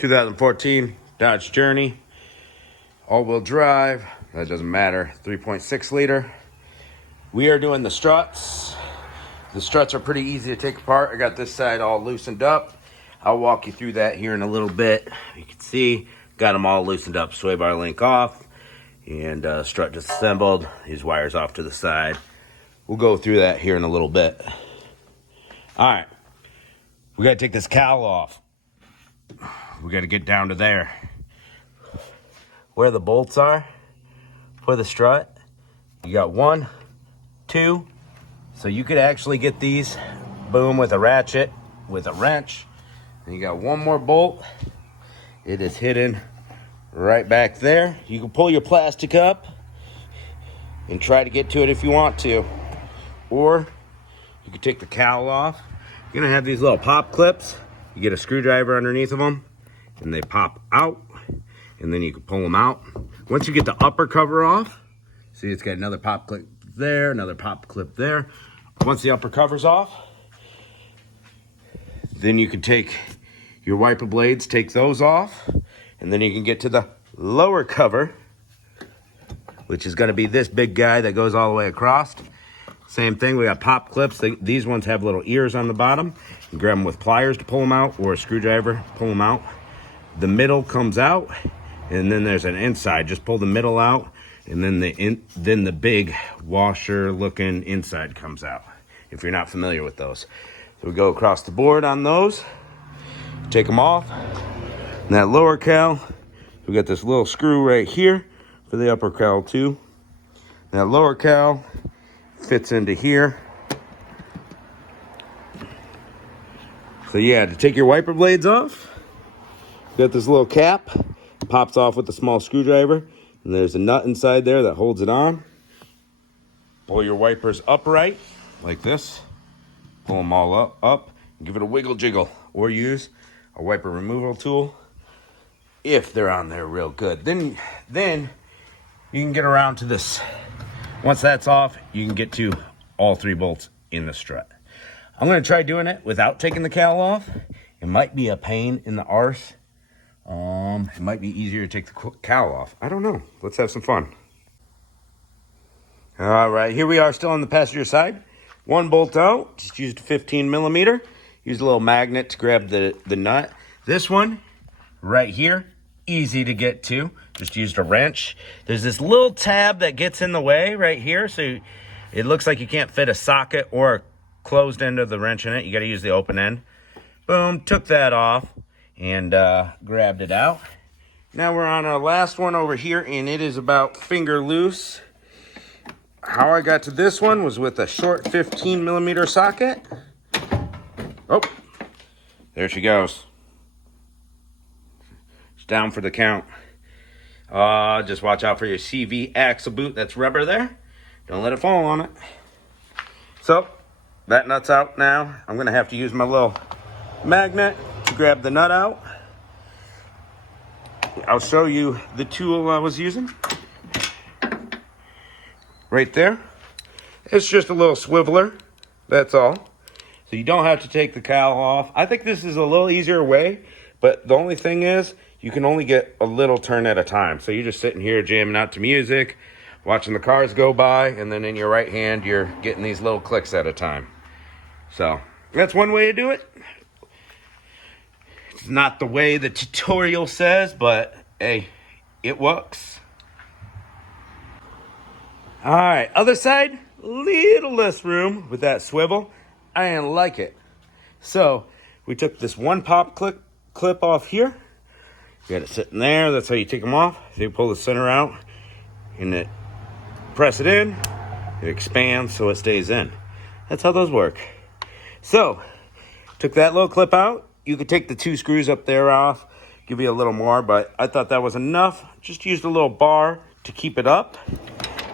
2014 Dodge Journey, all-wheel drive. That doesn't matter. 3.6 liter. We are doing the struts. The struts are pretty easy to take apart. I got this side all loosened up. I'll walk you through that here in a little bit. You can see, got them all loosened up. Sway bar link off, and strut disassembled. These wires off to the side. We'll go through that here in a little bit. All right, we gotta take this cowl off. We gotta get down to there. Where the bolts are for the strut, you got 1, 2. So you could actually get these, boom, with a ratchet, with a wrench. And you got 1 more bolt. It is hidden right back there. You can pull your plastic up and try to get to it if you want to. Or you can take the cowl off. You're gonna have these little pop clips. You get a screwdriver underneath of them and they pop out, and then you can pull them out. Once you get the upper cover off, see it's got another pop clip there, another pop clip there. Once the upper cover's off, then you can take your wiper blades, take those off, and then you can get to the lower cover, which is gonna be this big guy that goes all the way across. Same thing, we got pop clips. These ones have little ears on the bottom. You grab them with pliers to pull them out, or a screwdriver to pull them out. The middle comes out, and then there's an inside. Just pull the middle out, and then the big washer-looking inside comes out, if you're not familiar with those. So we go across the board on those, take them off. And that lower cowl, we got this little screw right here for the upper cowl too. That lower cowl fits into here. So yeah, to take your wiper blades off, you got this little cap, pops off with a small screwdriver, and there's a nut inside there that holds it on. Pull your wipers upright like this. Pull them all up, and give it a wiggle jiggle, or use a wiper removal tool if they're on there real good. Then you can get around to this. Once that's off, you can get to all 3 bolts in the strut. I'm gonna try doing it without taking the cowl off. It might be a pain in the arse. It might be easier to take the cowl off. I don't know. Let's have some fun. All right, here we are still on the passenger side. 1 bolt out, just used a 15 millimeter. Use a little magnet to grab the nut. This one right here, easy to get to. Just used a wrench. There's this little tab that gets in the way right here, so it looks like you can't fit a socket or a closed end of the wrench in it. You got to use the open end. Boom, took that off and grabbed it out. Now we're on our last one over here, and it is about finger loose. How I got to this one was with a short 15 millimeter socket. Oh, there she goes. It's down for the count. Just watch out for your CV axle boot. That's rubber there. Don't let it fall on it. So, that nut's out now. I'm gonna have to use my little magnet to grab the nut out. I'll show you the tool I was using. Right there. It's just a little swiveler. That's all. So you don't have to take the cowl off. I think this is a little easier way, but the only thing is you can only get a little turn at a time. So you're just sitting here jamming out to music, watching the cars go by, and then in your right hand, you're getting these little clicks at a time. So that's one way to do it. It's not the way the tutorial says, but hey, it works. All right, other side, little less room with that swivel. I didn't like it. So we took this 1 pop clip off here. You got it sitting there. That's how you take them off. So you pull the center out and press it in. It expands so it stays in. That's how those work. So took that little clip out. You could take the 2 screws up there off, give you a little more, but I thought that was enough. Just used a little bar to keep it up.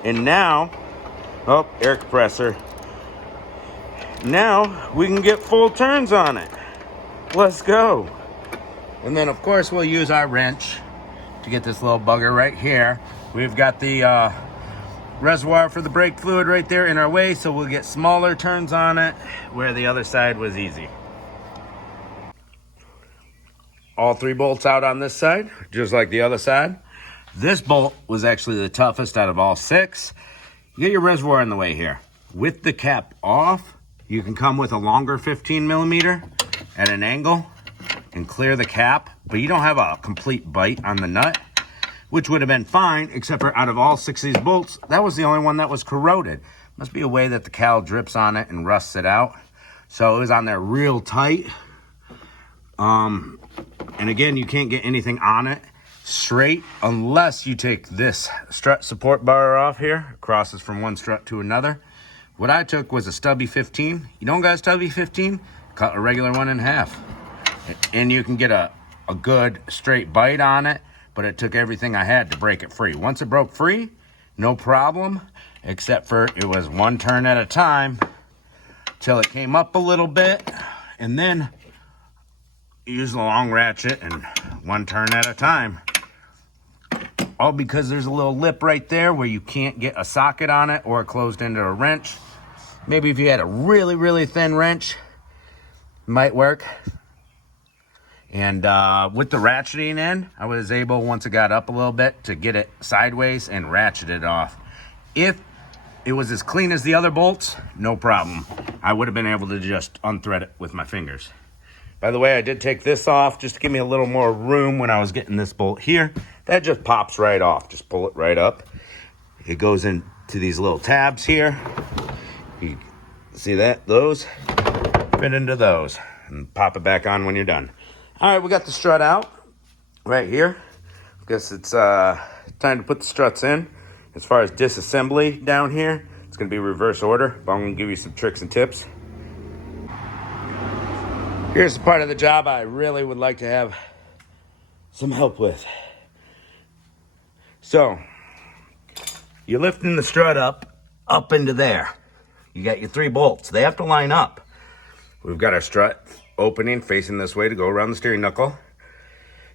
And now, oh, air compressor. Now we can get full turns on it. Let's go. And then of course we'll use our wrench to get this little bugger right here. We've got the reservoir for the brake fluid right there in our way, so we'll get smaller turns on it where the other side was easy. all 3 bolts out on this side, just like the other side. This bolt was actually the toughest out of all 6. You get your reservoir in the way here. With the cap off, you can come with a longer 15 millimeter at an angle and clear the cap, but you don't have a complete bite on the nut, which would have been fine, except for out of all 6 of these bolts, that was the only one that was corroded. Must be a way that the cal drips on it and rusts it out. So it was on there real tight. And again, you can't get anything on it straight unless you take this strut support bar off here. It crosses from one strut to another. What I took was a stubby 15. You don't got a stubby 15? Cut a regular one in half. And you can get a good straight bite on it, but it took everything I had to break it free. Once it broke free, no problem, except for it was one turn at a time till it came up a little bit, and then use the long ratchet and one turn at a time. All because there's a little lip right there where you can't get a socket on it or it closed into a wrench. Maybe if you had a really, really thin wrench, it might work. And with the ratcheting in, I was able, once it got up a little bit, to get it sideways and ratchet it off. If it was as clean as the other bolts, no problem. I would have been able to just unthread it with my fingers. By the way, I did take this off just to give me a little more room when I was getting this bolt here. That just pops right off. Just pull it right up. It goes into these little tabs here. You see that? Those fit into those. And pop it back on when you're done. All right, we got the strut out right here. I guess it's time to put the struts in. As far as disassembly down here, it's going to be reverse order, but I'm going to give you some tricks and tips. Here's the part of the job I really would like to have some help with. So, you're lifting the strut up into there. You got your 3 bolts. They have to line up. We've got our strut opening facing this way to go around the steering knuckle.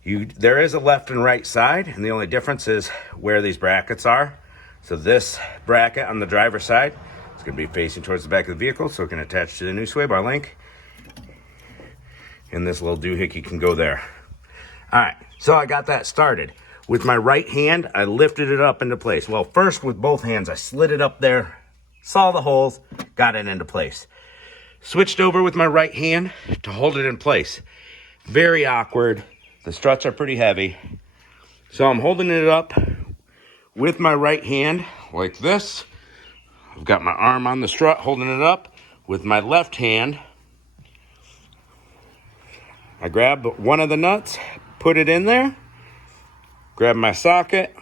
There is a left and right side, and the only difference is where these brackets are. So this bracket on the driver's side is going to be facing towards the back of the vehicle, so it can attach to the new sway bar link. And this little doohickey can go there. All right, so I got that started. With my right hand, I lifted it up into place. Well, first with both hands, I slid it up there, saw the holes, got it into place. Switched over with my right hand to hold it in place. Very awkward. The struts are pretty heavy. So I'm holding it up with my right hand like this. I've got my arm on the strut holding it up. With my left hand, I grab one of the nuts, put it in there, grab my socket,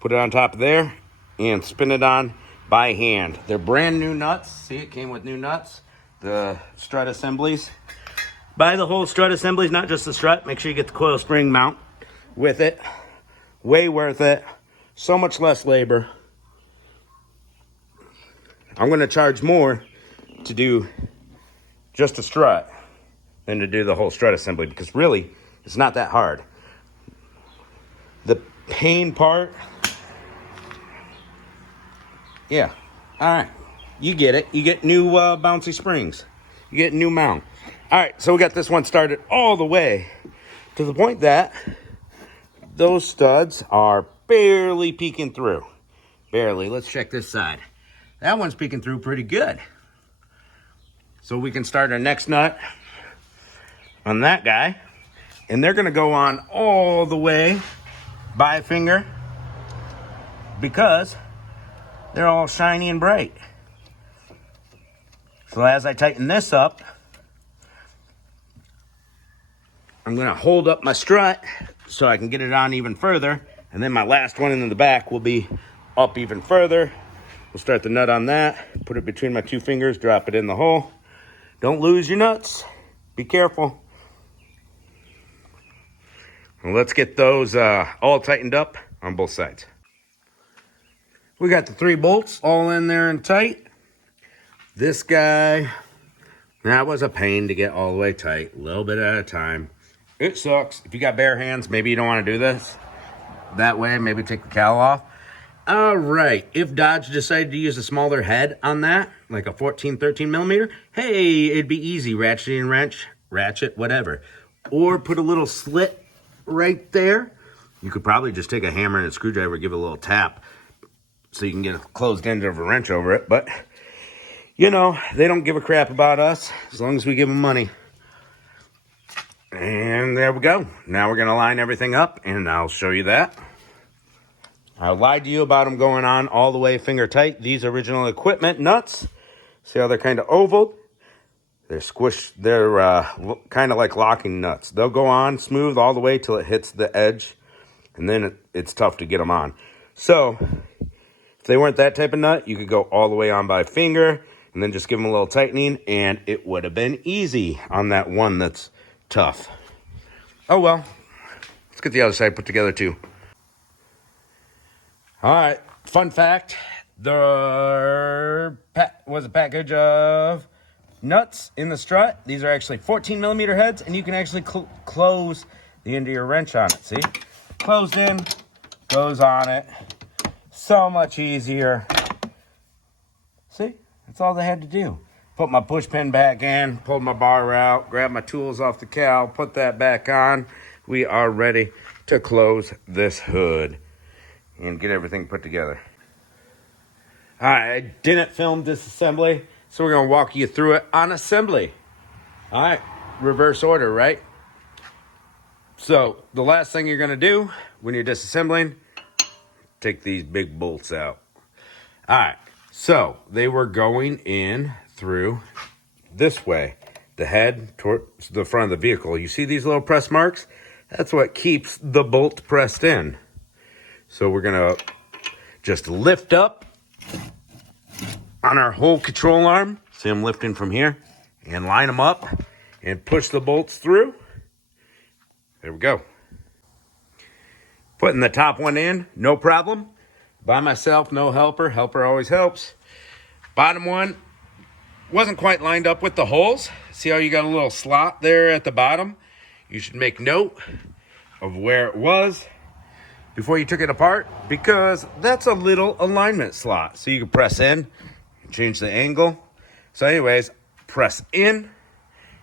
put it on top of there, and spin it on by hand. They're brand new nuts. See, it came with new nuts. The strut assemblies. Buy the whole strut assemblies, not just the strut. Make sure you get the coil spring mount with it. Way worth it. So much less labor. I'm going to charge more to do just a strut than to do the whole strut assembly, because really, it's not that hard. The pain part, yeah, all right, you get it. You get new bouncy springs. You get new mount. All right, so we got this one started all the way to the point that those studs are barely peeking through. Barely. Let's check this side. That one's peeking through pretty good. So we can start our next nut on that guy, and they're going to go on all the way by finger because they're all shiny and bright. So as I tighten this up, I'm going to hold up my strut so I can get it on even further, and then my last one in the back will be up even further. We'll start the nut on that, put it between my 2 fingers, drop it in the hole. Don't lose your nuts. Be careful. Well, let's get those all tightened up on both sides. We got the 3 bolts all in there and tight. This guy, that was a pain to get all the way tight, a little bit at a time. It sucks. If you got bare hands, maybe you don't want to do this. That way, maybe take the cowl off. All right, if Dodge decided to use a smaller head on that, like a 14, 13 millimeter, hey, it'd be easy, ratcheting wrench, ratchet, whatever. or put a little slit right there. You could probably just take a hammer and a screwdriver, give it a little tap so you can get a closed end of a wrench over it. But, you know, they don't give a crap about us as long as we give them money. And there we go. Now we're going to line everything up, and I'll show you that. I lied to you about them going on all the way finger tight. These original equipment nuts, see how they're kind of oval? They're squished. They're kind of like locking nuts. They'll go on smooth all the way till it hits the edge, and then it's tough to get them on. So if they weren't that type of nut, you could go all the way on by finger and then just give them a little tightening, and it would have been easy on that one that's tough. Oh well, let's get the other side put together too. All right, fun fact, there was a package of nuts in the strut. These are actually 14 millimeter heads, and you can actually close the end of your wrench on it. See, closed in, goes on it. So much easier. See, that's all they had to do. Put my push pin back in, pulled my bar out, grabbed my tools off the cow, put that back on. We are ready to close this hood and get everything put together. All right, I didn't film disassembly, so we're gonna walk you through it on assembly. All right, reverse order, right? So the last thing you're gonna do when you're disassembling, take these big bolts out. All right, so they were going in through this way, the head towards the front of the vehicle. You see these little press marks? That's what keeps the bolt pressed in. So we're gonna just lift up on our whole control arm. See them lifting from here, and line them up and push the bolts through. There we go. Putting the top one in, no problem. By myself, no helper. Helper always helps. Bottom one wasn't quite lined up with the holes. See how you got a little slot there at the bottom? You should make note of where it was before you took it apart, because that's a little alignment slot. So you can press in, change the angle. So anyways, press in,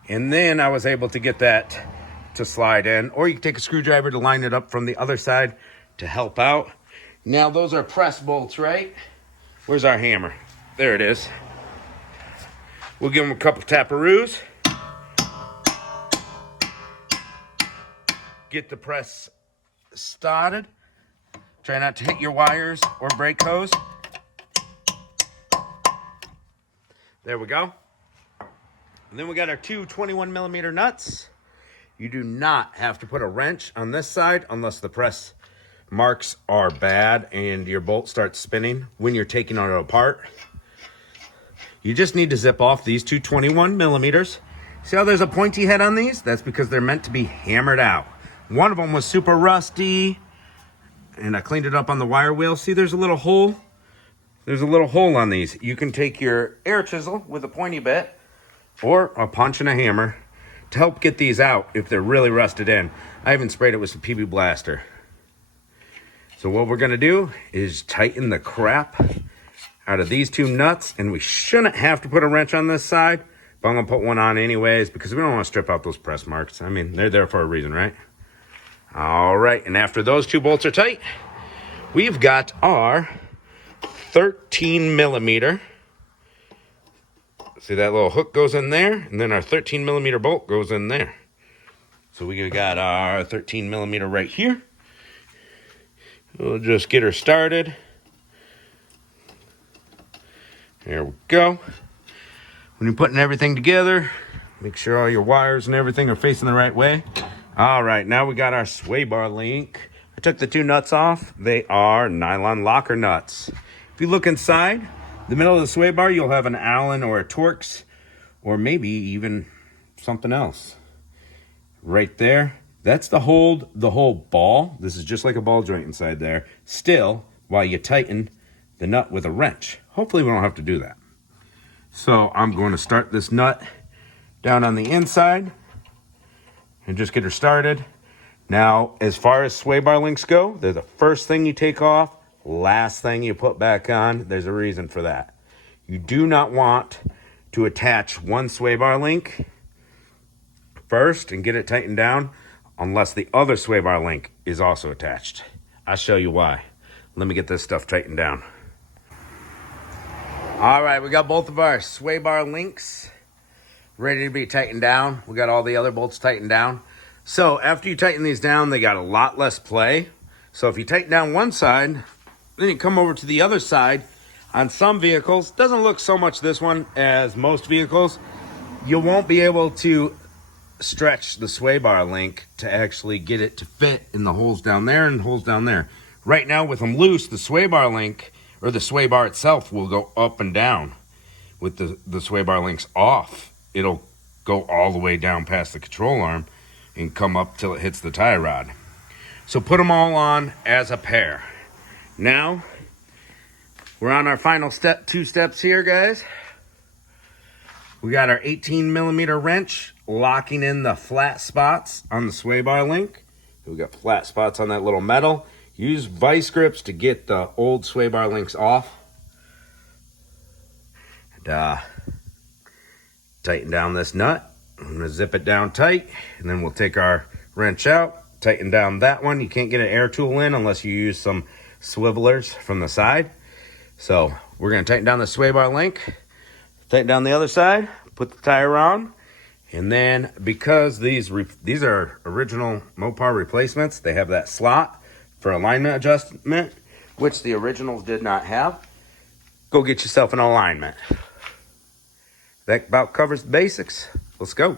and then I was able to get that to slide in. Or you can take a screwdriver to line it up from the other side to help out. Now those are press bolts, right? Where's our hammer? There it is. We'll give them a couple taparoos. Get the press started. Try not to hit your wires or brake hose. There we go. And then we got our two 21 millimeter nuts. You do not have to put a wrench on this side unless the press marks are bad and your bolt starts spinning when you're taking it apart. You just need to zip off these two 21 millimeters. See how there's a pointy head on these? That's because they're meant to be hammered out. One of them was super rusty, and I cleaned it up on the wire wheel. See, there's a little hole. There's a little hole on these. You can take your air chisel with a pointy bit or a punch and a hammer to help get these out if they're really rusted in. I even sprayed it with some PB Blaster. So what we're gonna do is tighten the crap out of these two nuts, and we shouldn't have to put a wrench on this side, but I'm gonna put one on anyways because we don't want to strip out those press marks. I mean, they're there for a reason, right? All right, and after those two bolts are tight, we've got our 13 millimeter. See that little hook goes in there, and then our 13 millimeter bolt goes in there. So we got our 13 millimeter right here. We'll just get her started. There we go. When you're putting everything together, make sure all your wires and everything are facing the right way. All right, now we got our sway bar link. I took the two nuts off. They are nylon locker nuts. If you look inside the middle of the sway bar, you'll have an Allen or a Torx, or maybe even something else. Right there, that's to hold the whole ball. This is just like a ball joint inside there. Still, while you tighten the nut with a wrench. Hopefully we don't have to do that. So I'm going to start this nut down on the inside and just get her started. Now, as far as sway bar links go, they're the first thing you take off, last thing you put back on. There's a reason for that. You do not want to attach one sway bar link first and get it tightened down unless the other sway bar link is also attached. I'll show you why. Let me get this stuff tightened down. All right, we got both of our sway bar links ready to be tightened down. We got all the other bolts tightened down. So after you tighten these down, they got a lot less play. So if you tighten down one side, then you come over to the other side. On some vehicles, doesn't look so much this one as most vehicles, you won't be able to stretch the sway bar link to actually get it to fit in the holes down there and holes down there. Right now with them loose, the sway bar link, or the sway bar itself, will go up and down. With the sway bar links off, it'll go all the way down past the control arm and come up till it hits the tie rod. So put them all on as a pair. Now, we're on our final step, 2 steps here, guys. We got our 18 millimeter wrench locking in the flat spots on the sway bar link. We got flat spots on that little metal. Use vice grips to get the old sway bar links off. And tighten down this nut. I'm gonna zip it down tight, and then we'll take our wrench out, tighten down that one. You can't get an air tool in unless you use some swivelers from the side. So we're gonna tighten down the sway bar link, tighten down the other side, put the tire on, and then because these are original Mopar replacements, they have that slot for alignment adjustment, which the originals did not have. Go get yourself an alignment. That about covers the basics. Let's go.